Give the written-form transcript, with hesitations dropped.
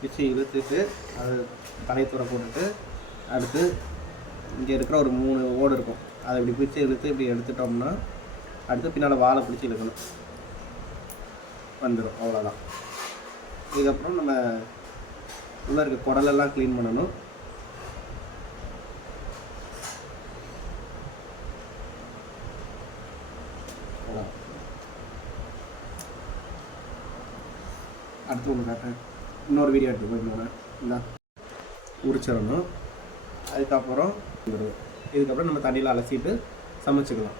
பிச்சு இழுத்துட்டு அது தலைத்தூர போட்டுட்டு அடுத்து இங்கே இருக்கிற ஒரு 3 ஓடு இருக்கும், அதை இப்படி பிச்சு இழுத்து இப்படி எடுத்துட்டோம்னா அடுத்து பின்னால் வாழை பிடிச்சி இழுக்கணும், வந்துடும். அவ்வளோதான். இதுக்கப்புறம் நம்ம உள்ளே இருக்க குடலெல்லாம் க்ளீன் பண்ணணும். அடுத்து ஒன்று காட்டுறேன், இன்னொரு வீடியோ எடுத்து போயிருந்தோம். இந்த உரிச்சிடணும். அதுக்கப்புறம் இதுக்கப்புறம் நம்ம தண்ணியில் அலசிட்டு சமைச்சிக்கலாம்.